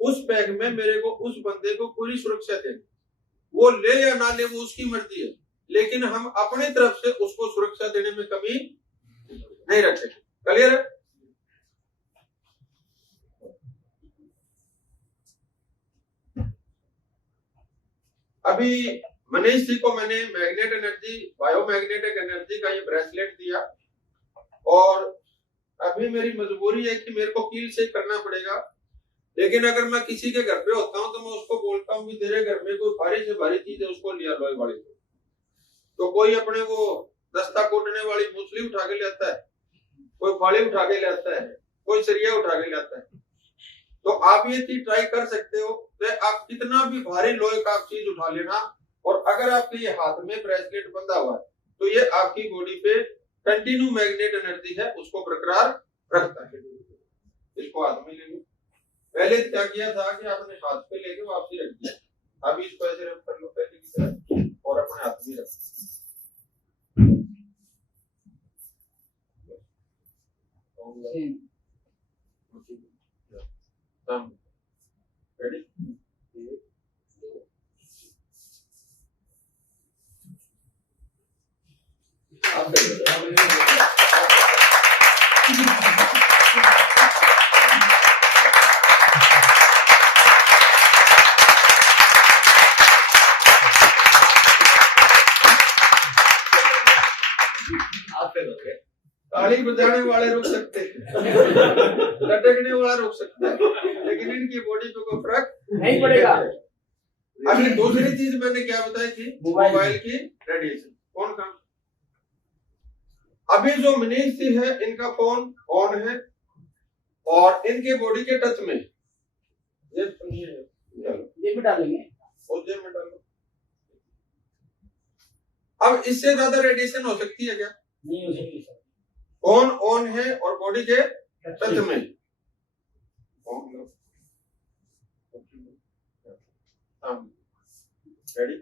उस पैग में मेरे को उस बंदे को पूरी सुरक्षा देनी, वो ले या ना ले वो उसकी मर्जी है, लेकिन हम अपनी तरफ से उसको सुरक्षा देने में कमी नहीं रखेंगे। क्लियर है? अभी मनीष जी को मैंने मैग्नेट एनर्जी, बायोमैग्नेटिक एनर्जी का ये ब्रेसलेट दिया, और अभी मेरी मजबूरी है कि मेरे को कील से करना पड़ेगा। लेकिन अगर मैं किसी के घर पे होता हूँ तो मैं उसको बोलता हूँ कि तेरे घर में कोई भारी से भारी चीज है, उसको लिया लोहे वाली। तो कोई अपने वो दस्ता कोटने वाली मूसली उठा के ले आता है, कोई फाड़ी उठा के ले आता है, कोई सरिया उठा के ले आता है। तो आप ये चीज ट्राई कर सकते हो कि आप कितना भी भारी लोहे का आप चीज उठा लेना, और अगर आपके ये हाथ में ब्रेसलेट बंधा हुआ है तो ये आपकी बॉडी पे कंटिन्यू मैग्नेट एनर्जी है उसको बरकरार रखता है। इसको हाथ में ले लो। पहले क्या किया था कि आपने हाथ पे लेके वापसी रख दिया, अभी इसको ऐसे रख कर लो पहले की तरह और अपने हाथ में रख। रेडी? ताली बजाने वाले रुक सकते हैं, लटकने वाला रुक सकता है, लेकिन इनकी बॉडी पे कोई फर्क नहीं पड़ेगा। अभी दूसरी चीज मैंने क्या बताई थी, मोबाइल की रेडिएशन। कौन काम? अभी जो मनीष जी है इनका फोन ऑन है और इनके बॉडी के टच में ये में डालेंगे और जेब में डालो। अब इससे ज्यादा रेडिएशन हो सकती है क्या? नहीं हो सकती सर। फोन ऑन है और बॉडी के टच में। रेडी?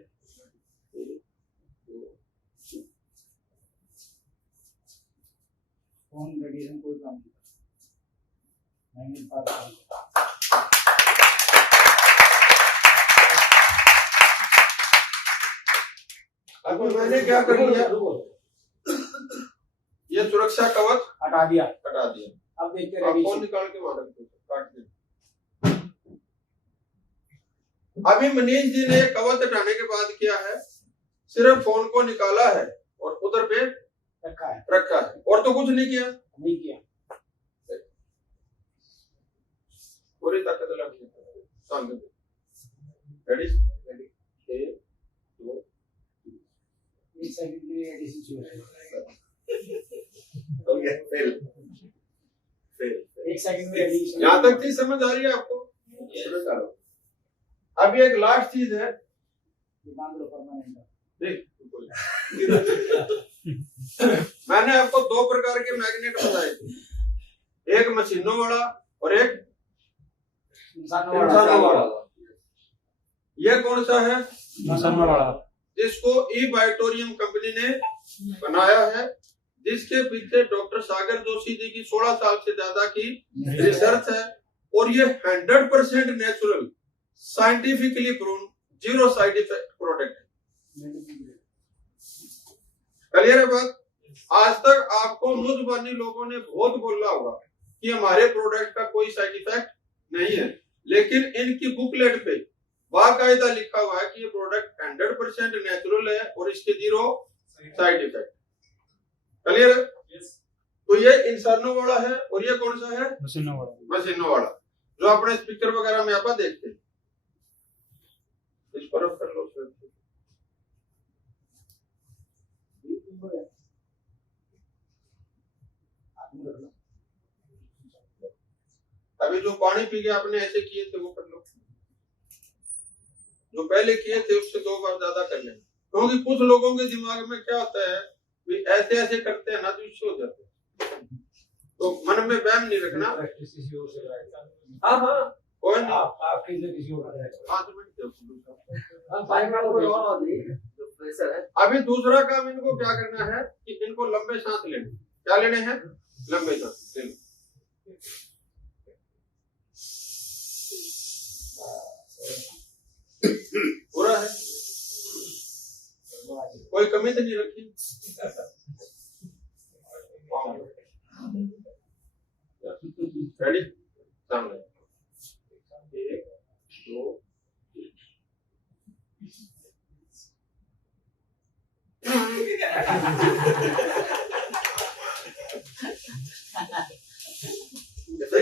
फोन रेडिएशन कोई काम नहीं करता। अब मैंने क्या कर लिया, ये सुरक्षा कवच हटा दिया। अब देखते फोन रेडिएशन। निकाल के वहां रख दो, काट दे। अभी मनीष जी ने कवच हटाने के बाद किया है, सिर्फ फोन को निकाला है और उधर पे रखा है और तो कुछ नहीं किया। पूरी ताकत लगा दी सामने। रेडी? एक, दो, एक सेकंड के लिए रेडिएशन शुरू है। हो गया, फेल। एक सेकंड में रेडिएशन। यहाँ तक चीज समझ आ रही है आपको? अभी एक लास्ट चीज है, बांध लो परमानेंट। मैंने आपको दो प्रकार के मैग्नेट बताए थे, एक मशीनों वाला और एक इंसानों वाला। ये कौन सा है? इंसानों वाला, जिसको ई बायोटोरियम कंपनी ने बनाया है, जिसके पीछे डॉक्टर सागर जोशी जी की 16 साल से ज्यादा की रिसर्च है और ये 100% natural, scientifically proven, zero side effect product है। क्लियर है बात? आज तक आपको मुझबानी लोगों ने बहुत बोला होगा कि हमारे प्रोडक्ट का कोई साइड इफेक्ट नहीं है, लेकिन इनकी बुकलेट पे बाकायदा लिखा हुआ है कि ये प्रोडक्ट 100% नेचुरल है और इसके जीरो साइड इफेक्ट। क्लियर है? तो ये इंसानों वाला है और ये कौन सा है? मशीनों वाला, जो अपने स्पीकर वगैरह में आप देखते हैं। इस पर कर लो। अभी जो पानी पी के आपने ऐसे किए थे वो कर लो, जो पहले किए थे उससे 2 बार ज्यादा कर लें, क्योंकि कुछ लोगों के दिमाग में क्या होता है, ऐसे ऐसे करते हैं ना तो इससे हो जाते हैं, तो मन में वहम नहीं रखना। हाँ हाँ कोई नहीं, आपके लिए किसी और का है। 5 मिनट। है। अभी दूसरा काम इनको क्या करना है कि इनको लंबे सांस लेने। क्या लेने हैं? लंबे सांस ले लो। पूरा है, कोई कमी तो नहीं रखी। रेडी? सामने 1, 2,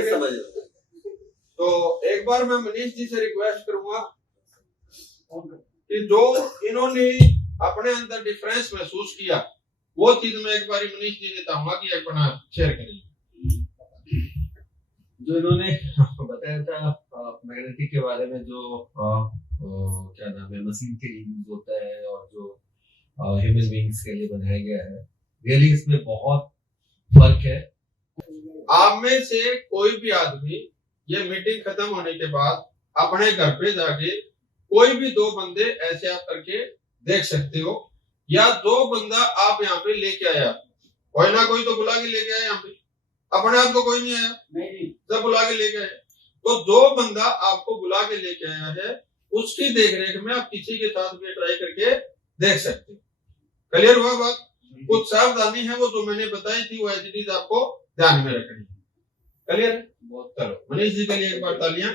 समझ। तो एक बार मैं मनीष जी से रिक्वेस्ट करूंगा कि जो इन्होंने अपने अंदर डिफरेंस महसूस किया वो चीज मैं एक बार मनीष जी से चाहूंगा कि अपना शेयर करिए। जो इन्होंने बताया था मैग्नेटिक के बारे में, जो क्या नाम है, मशीन के लिए यूज होता है और जो ह्यूमन बीइंग्स के लिए बनाया गया है, रियली इसमें बहुत फर्क है। आप में से कोई भी आदमी ये मीटिंग खत्म होने के बाद अपने घर पे जाके कोई भी 2 बंदे ऐसे आप करके देख सकते हो, या 2 बंदा आप यहाँ पे लेके आया, कोई ना कोई तो बुला के लेके आया यहाँ पे, अपने आप को कोई नहीं आया, नहीं सब बुला के लेके आए। तो जो बंदा आपको बुला के लेके आया है उसकी देखरेख में आप किसी के साथ भी ट्राई करके देख सकते हैं। क्लियर हुआ बात? कुछ सावधानी है वो जो मैंने बताई थी वो एज आपको ध्यान में रखनी है। क्लियर है? चलो मनीष जी के लिए एक बार तालियां।